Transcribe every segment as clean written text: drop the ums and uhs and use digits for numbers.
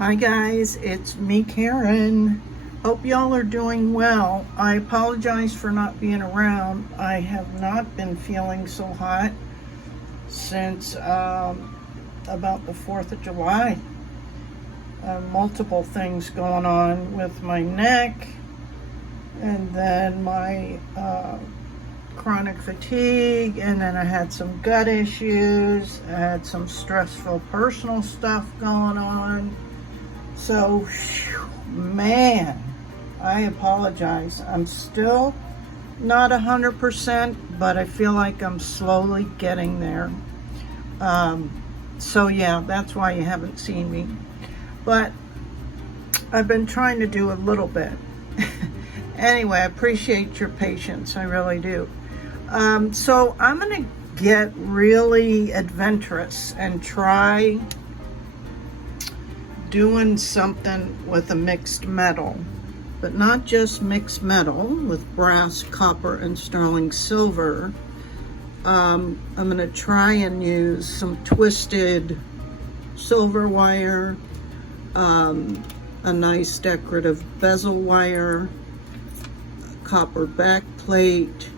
Hi guys, it's me, Karen. Hope y'all are doing well. I apologize for not being around. I have not been feeling so hot since about the 4th of July. Multiple things going on with my neck, and then my chronic fatigue, and then I had some gut issues. I had some stressful personal stuff going on. So, man, I apologize. I'm still not 100%, but I feel like I'm slowly getting there. So yeah, that's why you haven't seen me. But I've been trying to do a little bit. Anyway, I appreciate your patience. I really do. So I'm going to get really adventurous and try doing something with a mixed metal, but not just mixed metal with brass, copper, and sterling silver. I'm going to try and use some twisted silver wire, a nice decorative bezel wire, copper back plate,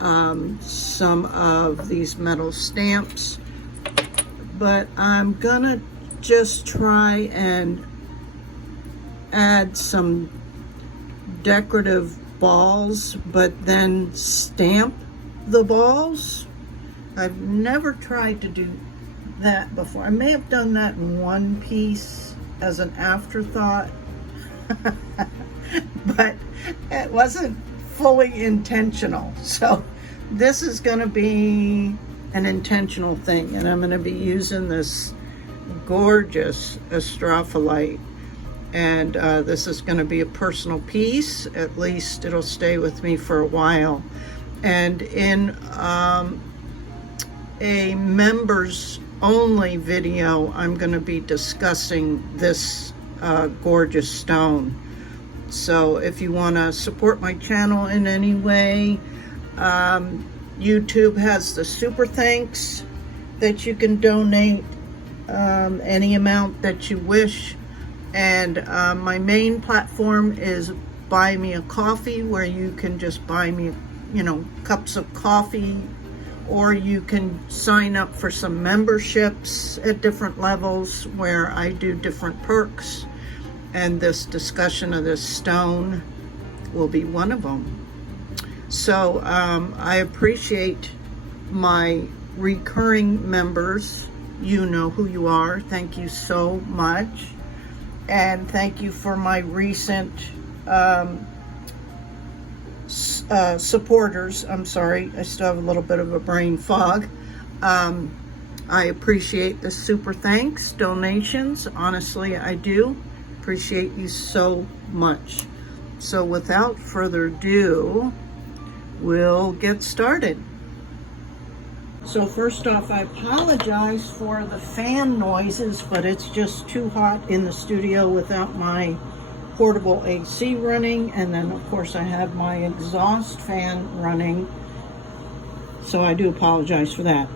some of these metal stamps, but I'm gonna just try and add some decorative balls, but then stamp the balls. I've never tried to do that before. I may have done that in one piece as an afterthought, but it wasn't fully intentional. So this is going to be an intentional thing, and I'm going to be using this gorgeous Astrophyllite, and this is going to be a personal piece. At least it'll stay with me for a while. And in a members only video, I'm going to be discussing this gorgeous stone. So if you want to support my channel in any way, YouTube has the super thanks that you can donate any amount that you wish, and my main platform is Buy Me a Coffee, where you can just buy me, cups of coffee, or you can sign up for some memberships at different levels where I do different perks, and this discussion of this stone will be one of them. So I appreciate my recurring members. You know who you are. Thank you so much. And thank you for my recent supporters. I'm sorry, I still have a little bit of a brain fog. I appreciate the super thanks, donations. Honestly, I do appreciate you so much. So without further ado, we'll get started. So first off, I apologize for the fan noises, but it's just too hot in the studio without my portable AC running, and then of course I have my exhaust fan running, so I do apologize for that.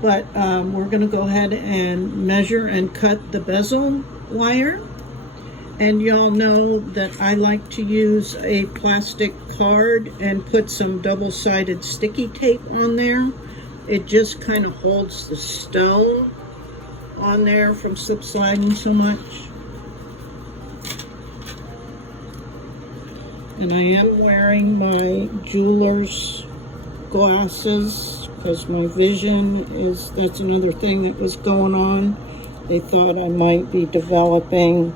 But we're going to go ahead and measure and cut the bezel wire. And y'all know that I like to use a plastic card and put some double-sided sticky tape on there. It just kind of holds the stone on there from slip-sliding so much. And I am wearing my jeweler's glasses because my vision that's another thing that was going on. They thought I might be developing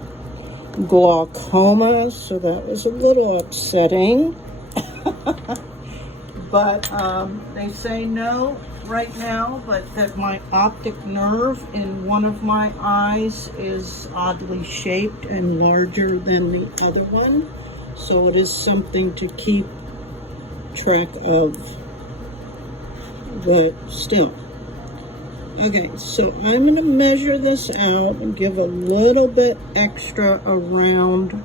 glaucoma, so that was a little upsetting. But they say no right now, but that my optic nerve in one of my eyes is oddly shaped and larger than the other one, so it is something to keep track of, but still. Okay, so I'm going to measure this out and give a little bit extra around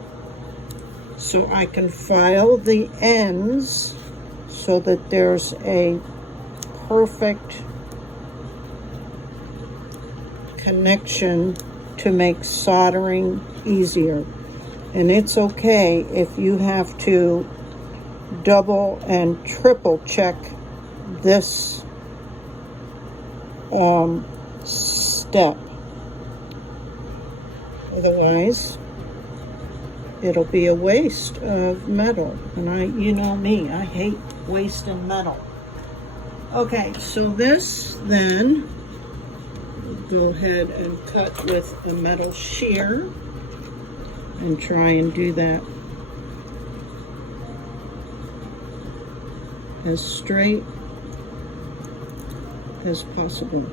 so I can file the ends so that there's a perfect connection to make soldering easier. And it's okay if you have to double and triple check this step. Otherwise, it'll be a waste of metal. And you know me, I hate wasting metal. Okay, so this then, we'll go ahead and cut with a metal shear and try and do that as straight as possible.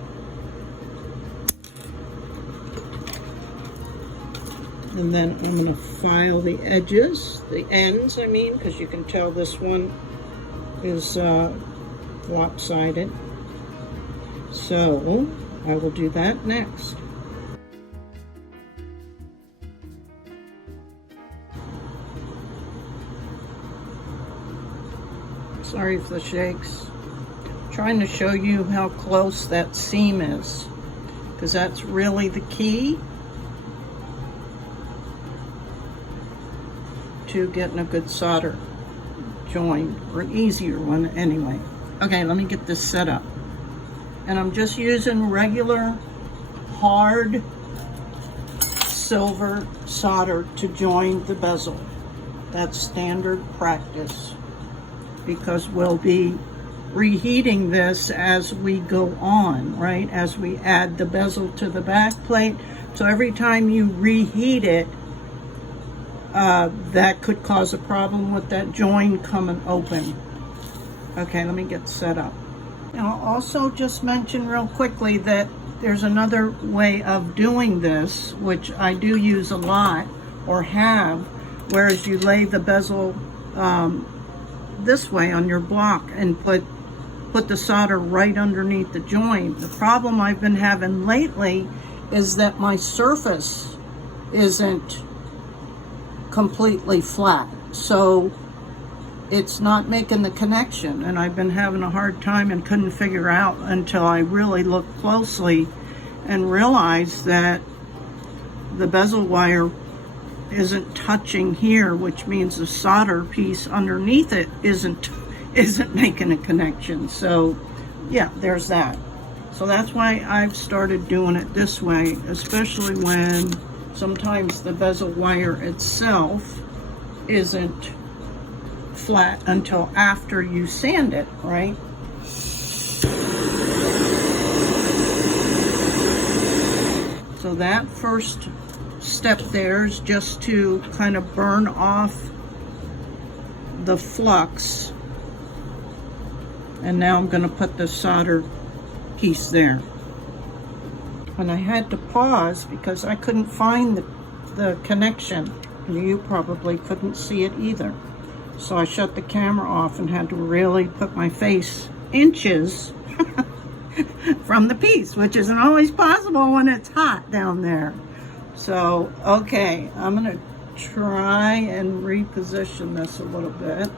And then I'm going to file the edges, the ends, I mean, because you can tell this one is lopsided. So I will do that next. Sorry for the shakes. I'm trying to show you how close that seam is, because that's really the key to getting a good solder joint, or an easier one anyway. Okay, let me get this set up. And I'm just using regular hard silver solder to join the bezel. That's standard practice, because we'll be reheating this as we go on, right? As we add the bezel to the back plate. So every time you reheat it, that could cause a problem with that join coming open. Okay, let me get set up. And I'll also just mention real quickly that there's another way of doing this, which I do use a lot, or have, whereas you lay the bezel this way on your block and put the solder right underneath the joint. The problem I've been having lately is that my surface isn't completely flat, so it's not making the connection, and I've been having a hard time and couldn't figure out until I really looked closely and realized that the bezel wire isn't touching here, which means the solder piece underneath it isn't making a connection. So yeah, there's that. So that's why I've started doing it this way, especially when sometimes the bezel wire itself isn't flat until after you sand it, right? So that first step there is just to kind of burn off the flux. And now I'm going to put the solder piece there. And I had to pause because I couldn't find the connection. You probably couldn't see it either. So I shut the camera off and had to really put my face inches from the piece, which isn't always possible when it's hot down there. So, okay, I'm gonna try and reposition this a little bit.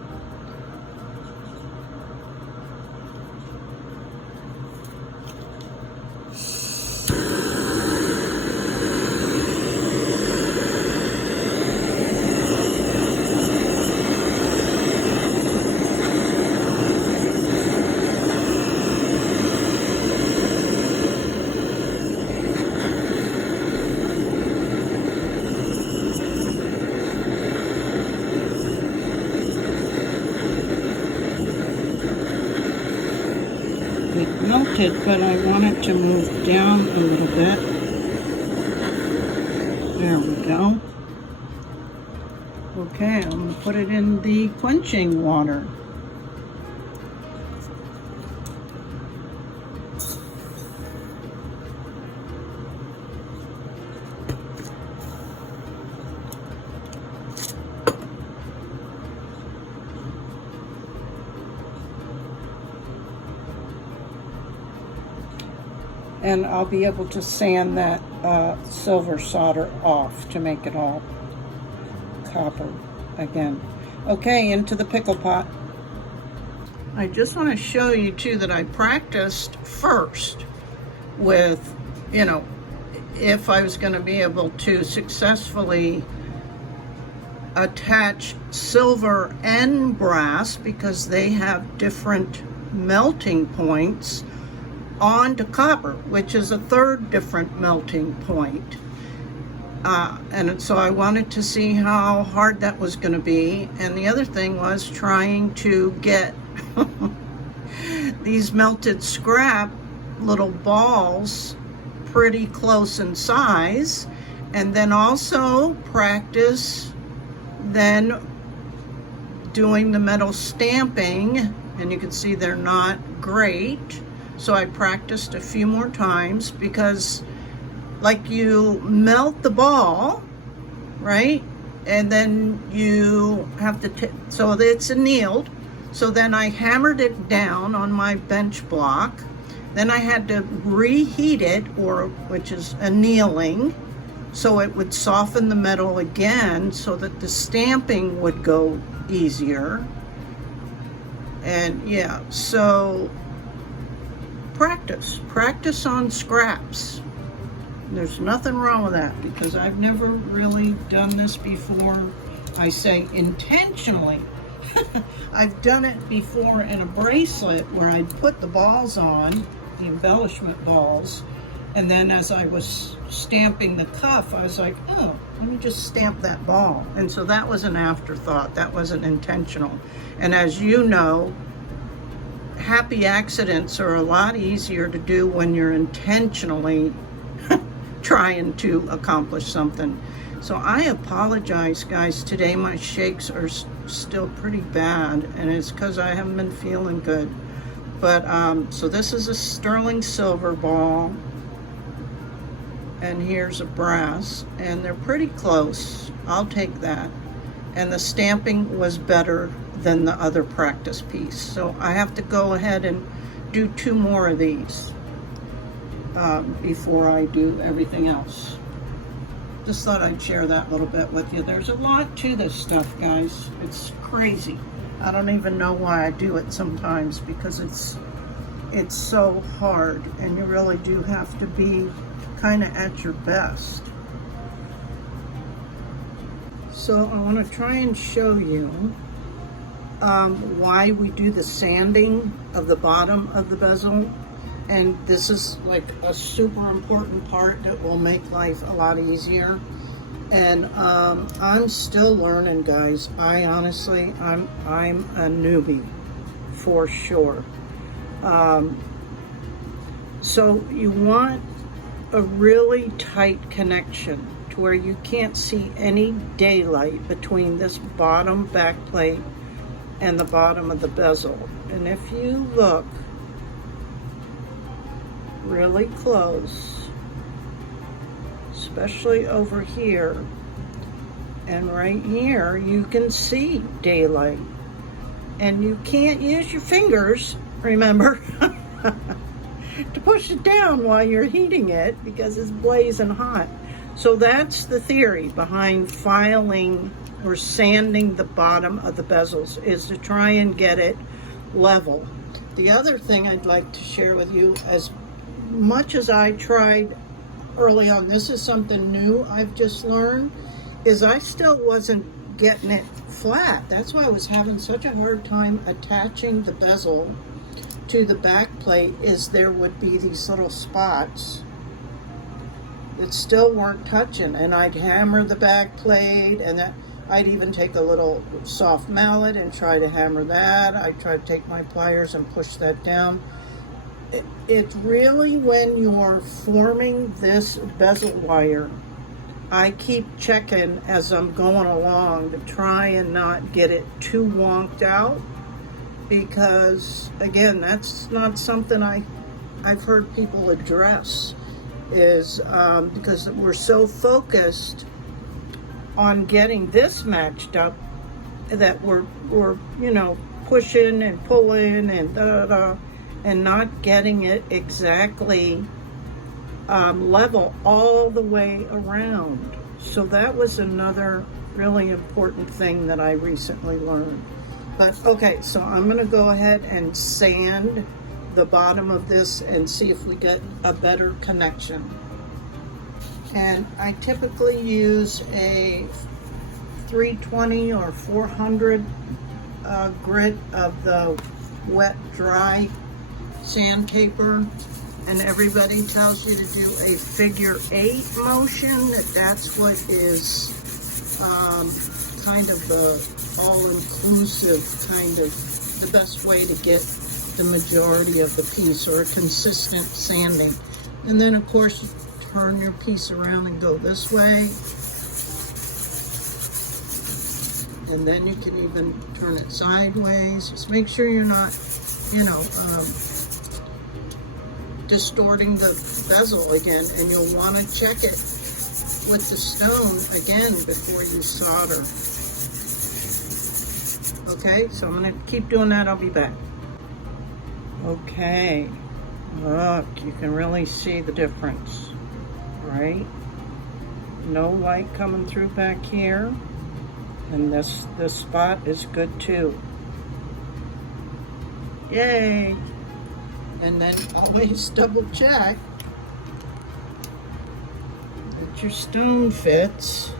Melted, but I want it to move down a little bit. There we go. Okay, I'm going to put it in the quenching water. And I'll be able to sand that silver solder off to make it all copper again. Okay, into the pickle pot. I just want to show you too that I practiced first with, if I was going to be able to successfully attach silver and brass, because they have different melting points, onto copper, which is a third different melting point. And so I wanted to see how hard that was going to be. And the other thing was trying to get these melted scrap little balls pretty close in size, and then also practice then doing the metal stamping. And you can see they're not great, so I practiced a few more times, because like you melt the ball, right? And then you have to, so it's annealed. So then I hammered it down on my bench block. Then I had to reheat it, which is annealing, so it would soften the metal again so that the stamping would go easier. And yeah, so practice on scraps. There's nothing wrong with that, because I've never really done this before. I say intentionally. I've done it before in a bracelet where I'd put the balls on, the embellishment balls, and then as I was stamping the cuff, I was like, oh, let me just stamp that ball. And so that was an afterthought. That wasn't intentional. And as you know, happy accidents are a lot easier to do when you're intentionally trying to accomplish something. So I apologize, guys. Today my shakes are still pretty bad, and it's because I haven't been feeling good. But so this is a sterling silver ball, and here's a brass, and they're pretty close. I'll take that. And the stamping was better than the other practice piece, so I have to go ahead and do 2 more of these before I do everything else. Just thought I'd share that little bit with you. There's a lot to this stuff, guys. It's crazy. I don't even know why I do it sometimes, because it's so hard, and you really do have to be kind of at your best. So I want to try and show you why we do the sanding of the bottom of the bezel. And this is like a super important part that will make life a lot easier. And I'm still learning, guys. I'm a newbie for sure. So you want a really tight connection to where you can't see any daylight between this bottom back plate and the bottom of the bezel. And if you look really close, especially over here and right here, you can see daylight. And you can't use your fingers, remember, to push it down while you're heating it, because it's blazing hot. So that's the theory behind filing or sanding the bottom of the bezels, is to try and get it level. The other thing I'd like to share with you, as much as I tried early on, this is something new I've just learned, is I still wasn't getting it flat. That's why I was having such a hard time attaching the bezel to the back plate, is there would be these little spots that still weren't touching, and I'd hammer the back plate, and that I'd even take a little soft mallet and try to hammer that. I'd try to take my pliers and push that down. It's really when you're forming this bezel wire, I keep checking as I'm going along to try and not get it too wonked out, because again, that's not something I've heard people address, is because we're so focused on getting this matched up that we're you know, pushing and pulling and and not getting it exactly level all the way around. So that was another really important thing that I recently learned. But okay, so I'm going to go ahead and sand the bottom of this and see if we get a better connection. And I typically use a 320 or 400 grit of the wet dry sandpaper, and everybody tells you to do a figure 8 motion. That's what is kind of the all-inclusive, kind of the best way to get the majority of the piece, or a consistent sanding. And then of course you turn your piece around and go this way, and then you can even turn it sideways. Just make sure you're not, you know, distorting the bezel again, and you'll want to check it with the stone again before you solder. Okay, so I'm going to keep doing that. I'll be back. Okay, look, you can really see the difference, right? No light coming through back here, and this spot is good too. Yay! And then always double check that your stone fits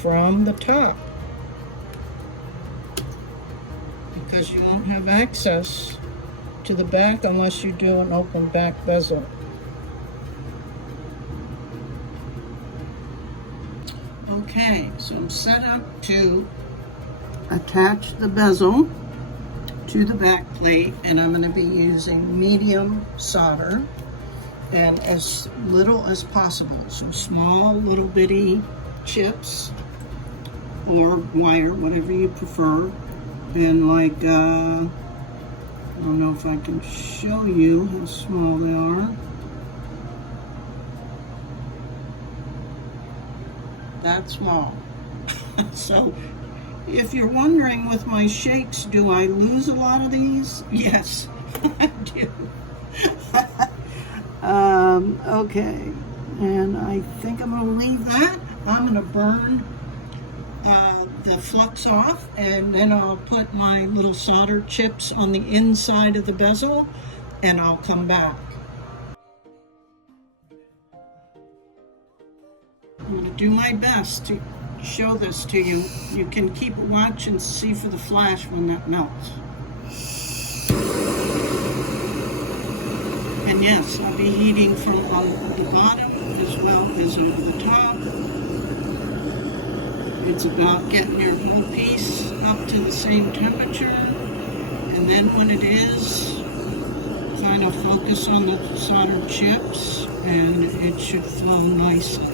from the top, because you won't have access to the back unless you do an open back bezel. Okay, so I'm set up to attach the bezel to the back plate, and I'm going to be using medium solder and as little as possible. So small little bitty chips or wire, whatever you prefer. And like, I don't know if I can show you how small they are. That small. So if you're wondering with my shakes, do I lose a lot of these? Yes, I do. Okay, and I think I'm going to leave that. I'm going to burn the flux off, and then I'll put my little solder chips on the inside of the bezel, and I'll come back. I'm going to do my best to show this to you. You can keep a watch and see for the flash when that melts. And yes, I'll be heating from the bottom as well as over the top. It's about getting your whole piece up to the same temperature, and then when it is, kind of focus on the soldered chips, and it should flow nicely.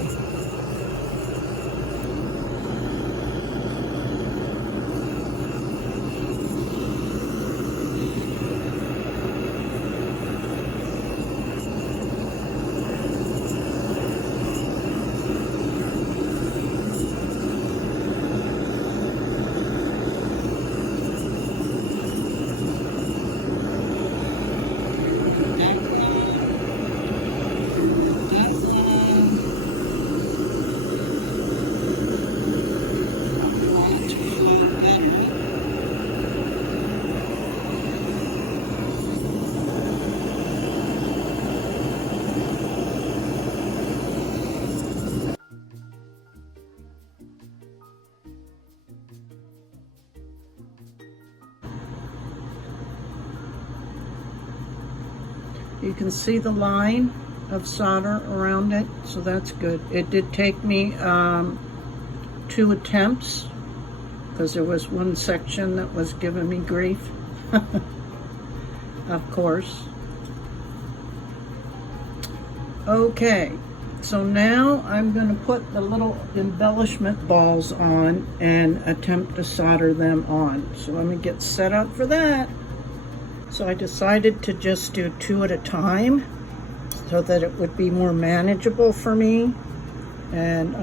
You can see the line of solder around it, so that's good. It did take me 2 attempts, because there was one section that was giving me grief. Of course. Okay, so now I'm going to put the little embellishment balls on and attempt to solder them on. So let me get set up for that. So I decided to just do 2 at a time so that it would be more manageable for me. And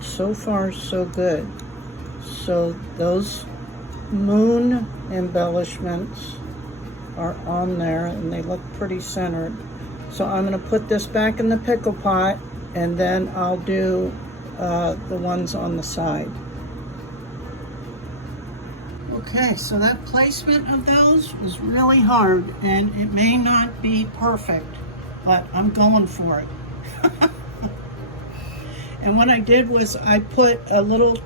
so far so good. So those moon embellishments are on there, and they look pretty centered. So I'm going to put this back in the pickle pot, and then I'll do the ones on the side. Okay, so that placement of those was really hard, and it may not be perfect, but I'm going for it. And what I did was I put a little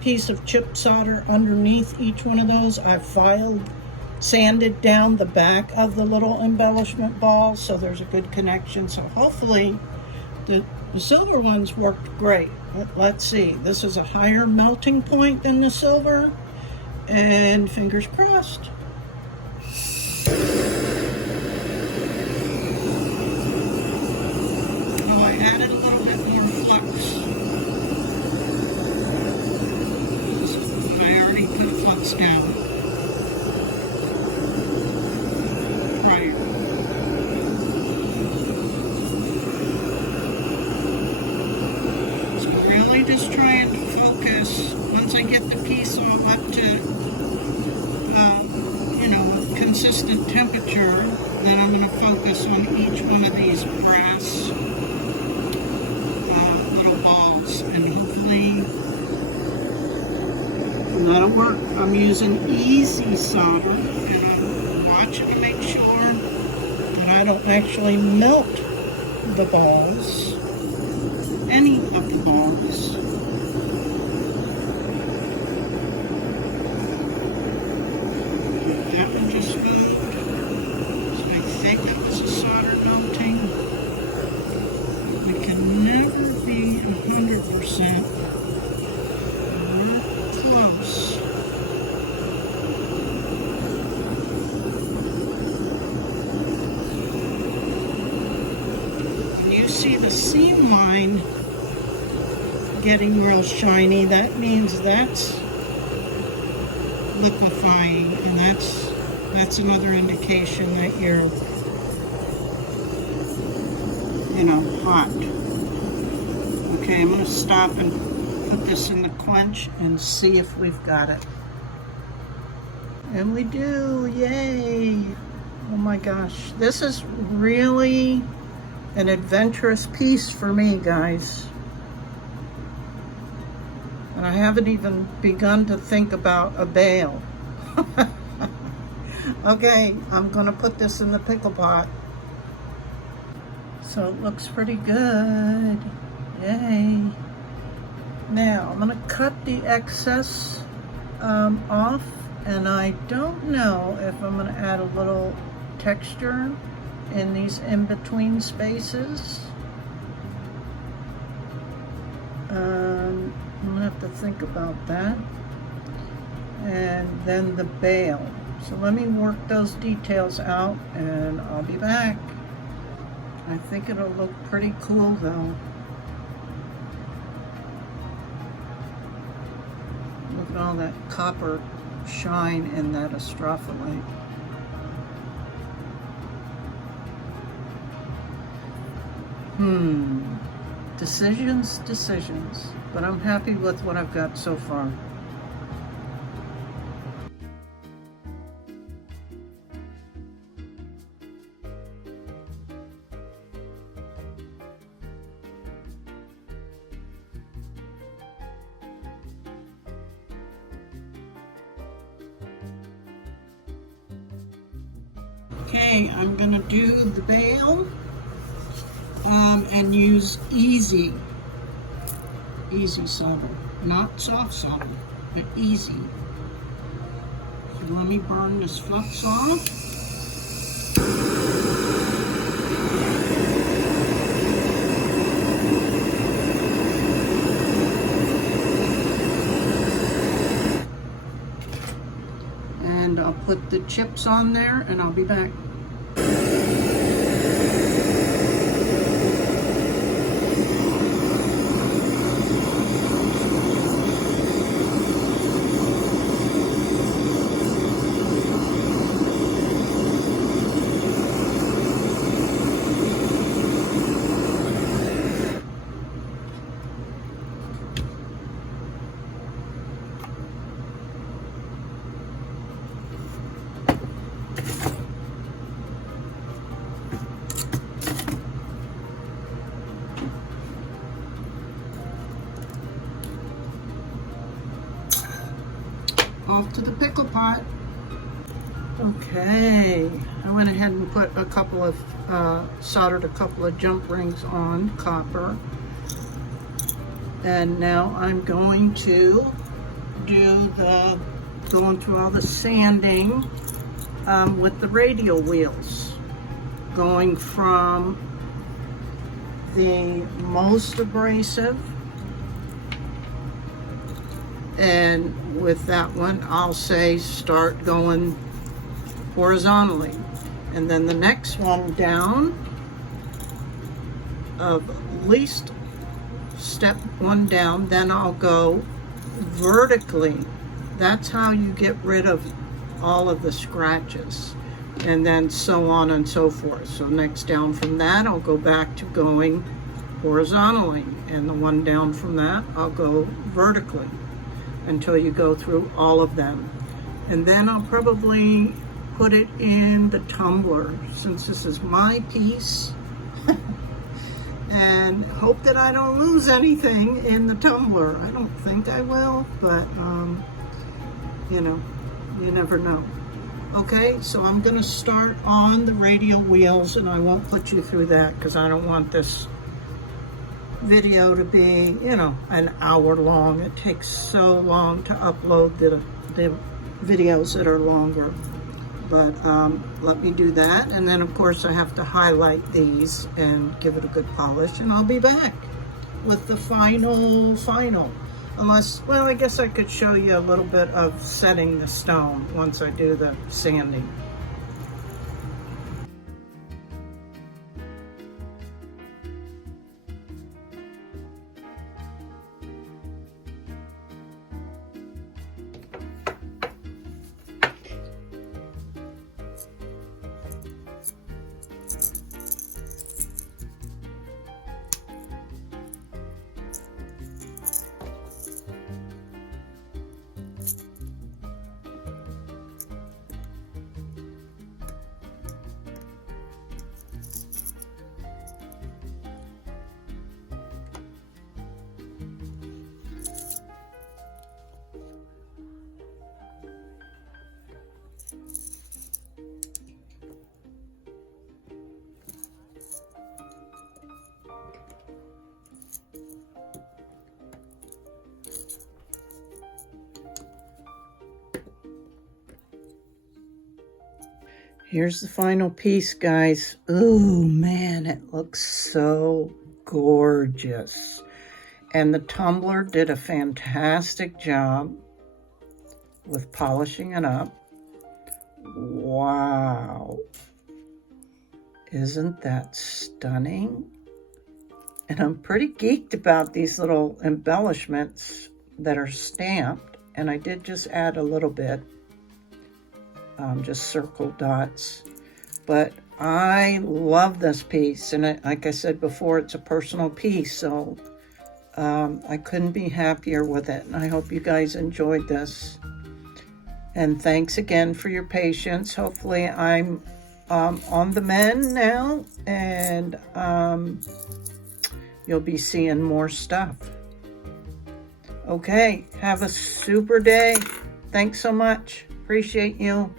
piece of chip solder underneath each one of those. I sanded down the back of the little embellishment balls so there's a good connection. So hopefully the silver ones worked great. Let's see. This is a higher melting point than the silver, and fingers crossed. Oh, I added a little bit more flux. I already put flux down prior. So really just trying to focus. Once I get the piece all up to, you know, a consistent temperature, then I'm going to focus on each one of these brass little balls, and hopefully that'll work. I'm using easy solder, and I'm watching to make sure that I don't actually melt the balls, any of the balls. That one just moved, so I think that was a solder melting. We can never be 100%. We're close. When you see the seam line getting real shiny, that means that's liquefying, and that's another indication that you're, you know, hot. Okay, I'm going to stop and put this in the quench and see if we've got it. And we do, yay! Oh my gosh, this is really an adventurous piece for me, guys. And I haven't even begun to think about a bail. Okay, I'm gonna put this in the pickle pot. So it looks pretty good. Yay. Now I'm gonna cut the excess off, and I don't know if I'm gonna add a little texture in these in-between spaces. I'm gonna have to think about that. And then the bail. So let me work those details out and I'll be back. I think it'll look pretty cool though. Look at all that copper shine in that Astrophyllite. Decisions, but I'm happy with what I've got so far. Okay, I'm gonna do the bail and use easy solder, not soft solder, but easy. So let me burn this flux off. And I'll put the chips on there and I'll be back. Off to the pickle pot. Okay, I went ahead and put a couple of soldered a couple of jump rings on copper. And now I'm going to do going through all the sanding with the radial wheels, going from the most abrasive, and with that one I'll say start going horizontally, and then the next one down, of least step one down, then I'll go vertically. That's how you get rid of all of the scratches, and then so on and so forth. So next down from that, I'll go back to going horizontally, and the one down from that, I'll go vertically until you go through all of them. And then I'll probably put it in the tumbler, since this is my piece, and hope that I don't lose anything in the tumbler. I don't think I will, but you know, you never know. Okay, so I'm gonna start on the radial wheels, and I won't put you through that because I don't want this video to be, you know, an hour long. It takes so long to upload the videos that are longer. But let me do that, and then of course I have to highlight these and give it a good polish, and I'll be back with the final. Unless, well, I guess I could show you a little bit of setting the stone once I do the sanding. Here's the final piece, guys. Ooh, man, it looks so gorgeous. And the tumbler did a fantastic job with polishing it up. Wow. Isn't that stunning? And I'm pretty geeked about these little embellishments that are stamped. And I did just add a little bit. Just circle dots, but I love this piece, and like I said before, it's a personal piece, so I couldn't be happier with it, and I hope you guys enjoyed this, and thanks again for your patience. Hopefully I'm on the mend now, and you'll be seeing more stuff. Okay, have a super day. Thanks so much. Appreciate you.